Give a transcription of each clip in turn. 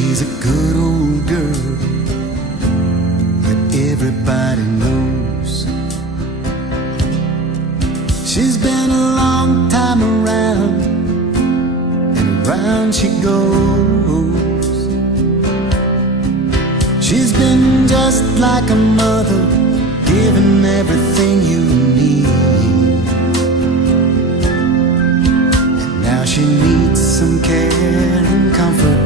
She's a good old girl that everybody knows. She's been a long time around, and around she goes. She's been just like a mother, giving everything you need. And now she needs some care and comfort,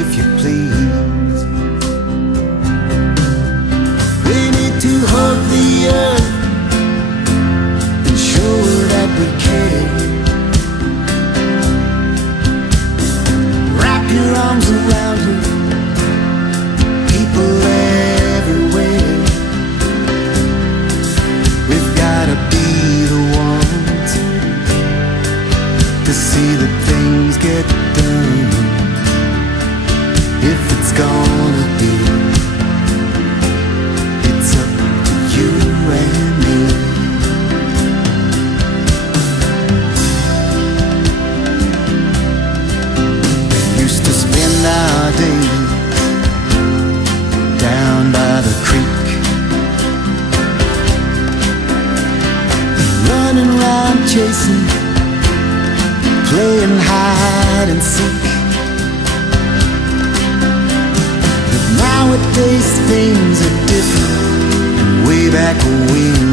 if you please. We need to hug the earth and show her that we care. Wrap your arms around her, people everywhere. We've gotta be the ones to see that things get done. If it's gonna be, it's up to you and me. We used to spend our days down by the creek, running around chasing, playing hide and seek. Nowadays things are different, and way back when,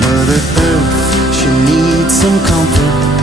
Mother Earth, she needs some comfort.